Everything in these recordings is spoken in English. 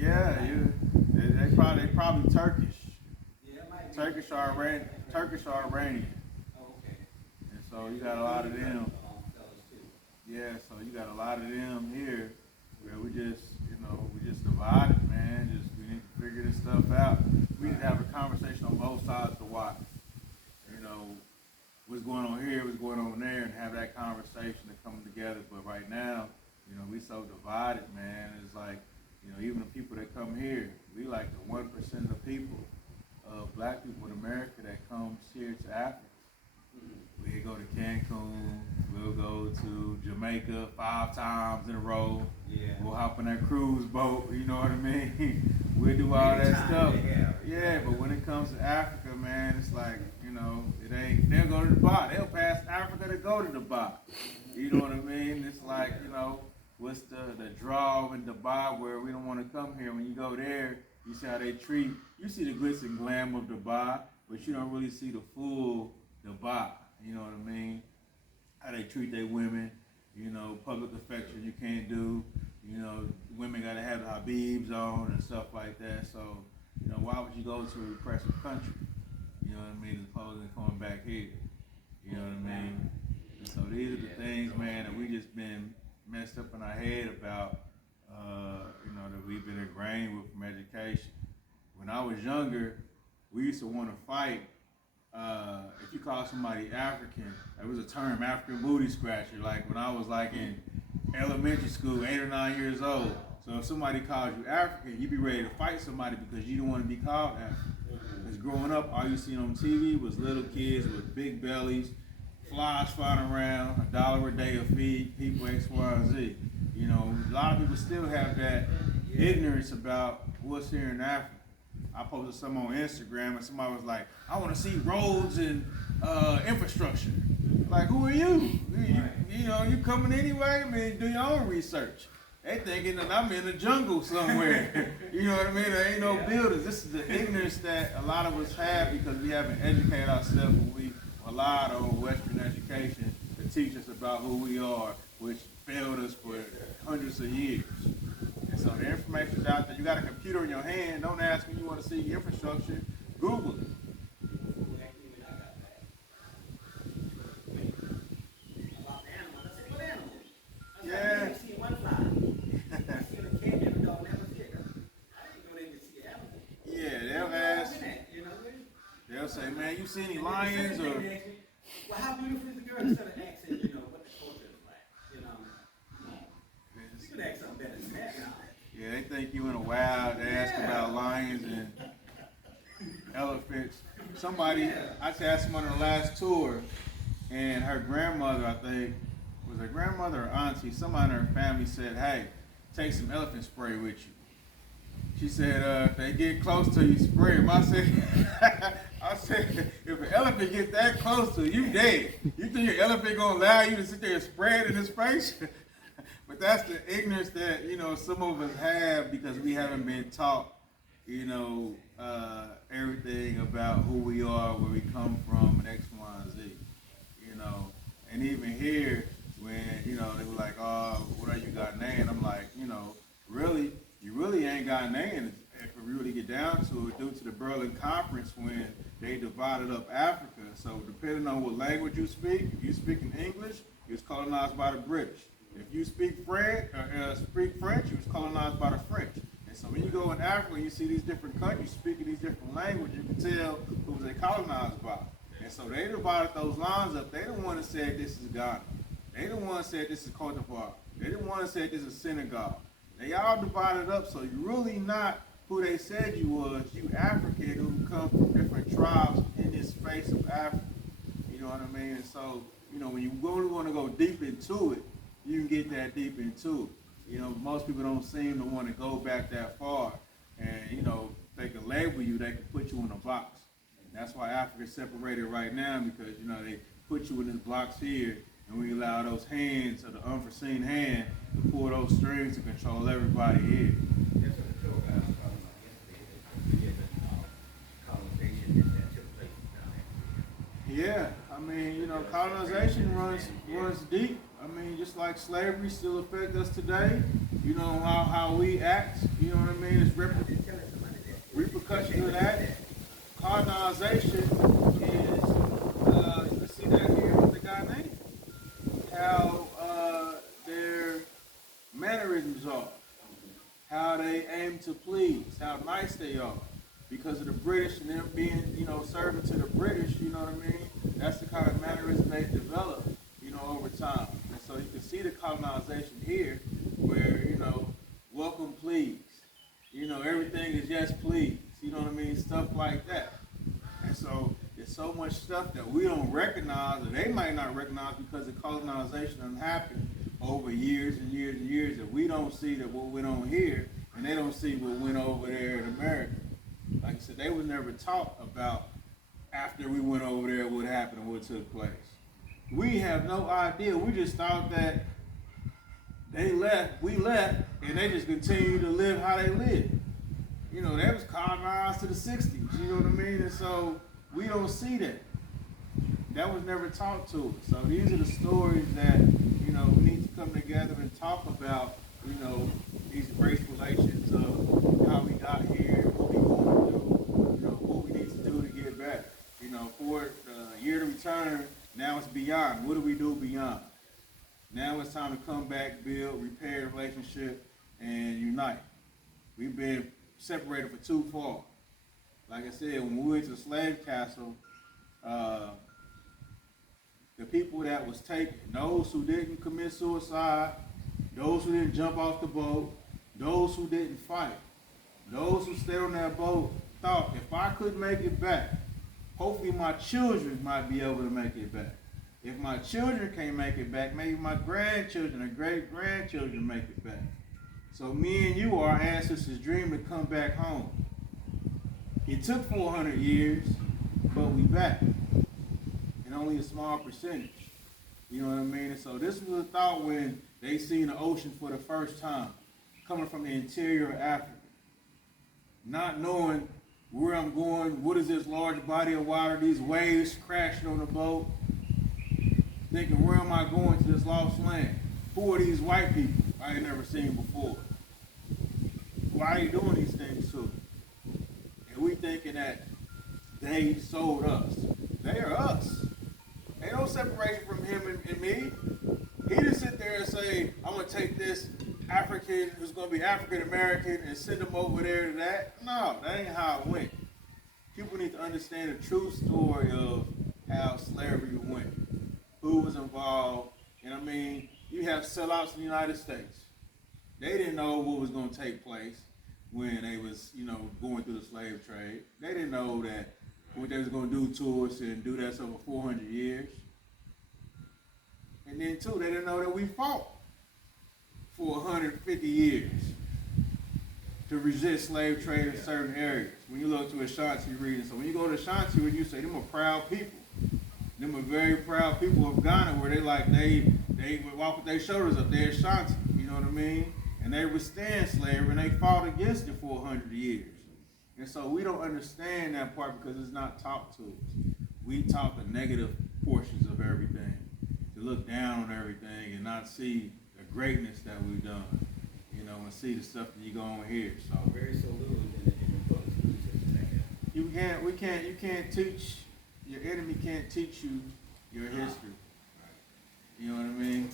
Yeah, they probably Turkish. Turkish or Iranian. And so you got a lot of them. Yeah, so you got a lot of them here where we just divided, man. Just we need to figure this stuff out. We need to have a conversation on both sides to watch. You know, what's going on here, what's going on there, and have that conversation to come together. But right now, we so divided, man. It's like, even the people that come here, we like the 1% of the people, black people in America that comes here to Africa. We'll go to Cancun, we'll go to Jamaica 5 times in a row. Yeah. We'll hop on that cruise boat, you know what I mean? We'll do all that stuff. Yeah, but when it comes to Africa, man, it's like, it ain't, they'll go to the bar. They'll pass Africa to go to the bar. You know what I mean? It's like, what's the draw in Dubai where we don't want to come here. When you go there, you see how they treat, you see the glitz and glam of Dubai, but you don't really see the full Dubai. You know what I mean? How they treat their women, public affection you can't do. Women gotta have the Habibs on and stuff like that. So, why would you go to a repressive country? You know what I mean? As opposed to coming back here. You know what I mean? And so these are the things, man, that we just been messed up in our head about, that we've been ingrained with from education. When I was younger, we used to want to fight. If you call somebody African, it was a term, African booty scratcher. Like when I was like in elementary school, 8 or 9 years old. So if somebody called you African, you'd be ready to fight somebody because you didn't want to be called African. Because growing up, all you seen on TV was little kids with big bellies, flies flying around, $1 a day of feed, people X, Y, and Z. A lot of people still have that ignorance about what's here in Africa. I posted some on Instagram and somebody was like, I want to see roads and infrastructure. Like, who are you? You coming anyway? I mean, do your own research. They thinking that I'm in the jungle somewhere. You know what I mean? There ain't no buildings. This is the ignorance that a lot of us have because we haven't educated ourselves and we relied on Western education to teach us about who we are, which failed us for hundreds of years. And so the information's out there. You got a computer in your hand. Don't ask when you want to see infrastructure. Google it. Yeah. Yeah, they'll ask. They'll say, man, you see any lions or? Well, how beautiful is the girl instead of asking, what the culture is like, You could ask something better than that now. Yeah, they think you in a wild. They ask about lions and elephants. I asked someone on the last tour, and her grandmother, I think, was her grandmother or auntie, somebody in her family said, hey, take some elephant spray with you. She said, if they get close to you, spray them. I said, if an elephant gets that close to you, you dead. You think your elephant gonna allow you to sit there and spray it in his face? But that's the ignorance that, some of us have because we haven't been taught, everything about who we are, where we come from, and X, Y, and Z. And even here, when, they were like, oh, what are you Ghanaian? I'm like, really, you really ain't Ghanaian if we really get down to it due to the Berlin Conference when they divided up Africa. So depending on what language you speak, if you speak in English, you was colonized by the British. If you speak French, you was colonized by the French. And so when you go in Africa and you see these different countries speaking these different languages, you can tell who they colonized by. And so they divided those lines up. They the one that said this is Ghana. They the one that said this is Cote d'Ivoire. They the one that said this is Senegal. They all divided up, so you're really not who they said you was. You African who come from different tribes in this space of Africa. You know what I mean? And so, when you really want to go deep into it, you can get that deep into it. Most people don't seem to want to go back that far. And, they can label you, they can put you in a box. And that's why Africa's separated right now because, they put you in this box here and we allow those hands or the unforeseen hand to pull those strings to control everybody here. That's what the show I was talking about yesterday. Colonization that took place down there. Yeah, I mean, colonization runs deep. I mean, just like slavery still affects us today, You know how we act. You know what I mean? It's repercussions of that. Colonization is, you can see that here with the guy named. How their mannerisms are, how they aim to please, how nice they are, because of the British and them being, serving to the British, you know what I mean? That's the kind of mannerism they develop, over time. And so you can see the colonization here, where, welcome please, everything is yes please, you know what I mean? Stuff like that. And so there's so much stuff that we don't recognize, or they might not recognize, because the colonization done happened over years and years and years, that we don't see that what went on here, and they don't see what went over there in America. Like I said, they was never taught about after we went over there what happened and what took place. We have no idea. We just thought that they left, we left, and they just continued to live how they lived. They was colonized to the 60s, you know what I mean? And so we don't see that. That was never taught to us. So these are the stories that, we need to come together and talk about, these race relations of how we got here, what we going to do, what we need to do to get better. For the year to return, now it's beyond. What do we do beyond? Now it's time to come back, build, repair the relationship, and unite. We've been separated for too far. Like I said, when we went to the slave castle, the people that was taken, those who didn't commit suicide, those who didn't jump off the boat, those who didn't fight, those who stayed on that boat, thought, if I could make it back, hopefully my children might be able to make it back. If my children can't make it back, maybe my grandchildren or great-grandchildren make it back. So me and you, our ancestors' dream to come back home. It took 400 years, but we back. And only a small percentage. You know what I mean? And so this was a thought when they seen the ocean for the first time, coming from the interior of Africa. Not knowing where I'm going, what is this large body of water, these waves crashing on the boat. Thinking, where am I going to this lost land? Who are these white people I ain't never seen before? Why are you doing these things to them? And we thinking that they sold us. They are us. Ain't no separation from him and me. He didn't sit there and say, I'm going to take this African who's going to be African American and send him over there to that. No, that ain't how it went. People need to understand the true story of how slavery went. Who was involved, and I mean, you have sellouts in the United States. They didn't know what was going to take place when they was, going through the slave trade. They didn't know that what they was going to do to us and do that over 400 years. And then, too, they didn't know that we fought for 150 years to resist slave trade in certain areas. When you look to Ashanti region, so when you go to Ashanti region, you say, them are proud people. Them are very proud people of Ghana, where they would walk with their shoulders up. They're Ashanti, you know what I mean? And they withstand slavery, and they fought against it for 100 years. And so we don't understand that part because it's not taught to us. We taught the negative portions of everything, to look down on everything and not see the greatness that we've done, and see the stuff that you go on here. So very so little in the books. You can't teach. Your enemy can't teach you your history. You know what I mean?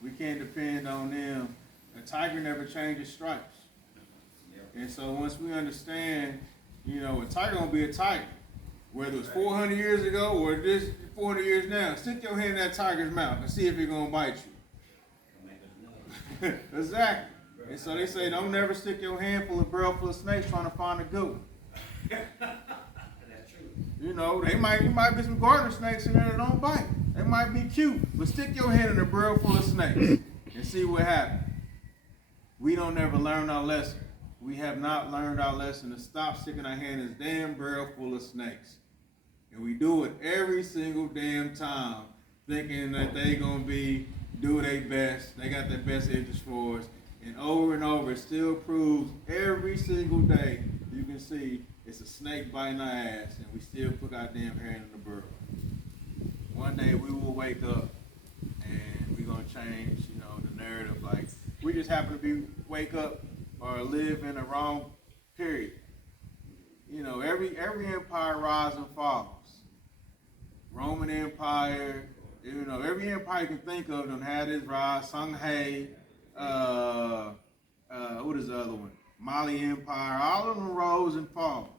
We can't depend on them. A tiger never changes stripes. And so once we understand, a tiger gonna be a tiger. Whether it's 400 years ago or this 400 years now, stick your hand in that tiger's mouth and see if it's gonna bite you. Exactly. And so they say, don't never stick your hand full of barrel full of snakes trying to find a good one. There might be some garter snakes in there that don't bite. They might be cute, but stick your hand in a barrel full of snakes and see what happens. We don't ever learn our lesson. We have not learned our lesson to stop sticking our hand in this damn barrel full of snakes. And we do it every single damn time, thinking that they gonna do their best. They got their best interest for us. And over, it still proves every single day, you can see it's a snake biting our ass, and we still put our damn hand in the barrel. One day we will wake up, and we're going to change, the narrative. Like, we just happen to wake up or live in the wrong period. You know, every empire rises and falls. Roman Empire, you know, every empire you can think of them had this rise. Songhai, what is the other one? Mali Empire, all of them rose and fall.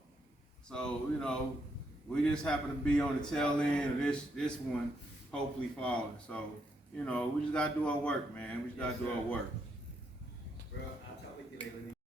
So, you know, we just happen to be on the tail end of this one, hopefully falling. So, you know, we just gotta do our work, man. We just gotta do our work. Bro, I'll talk with you later.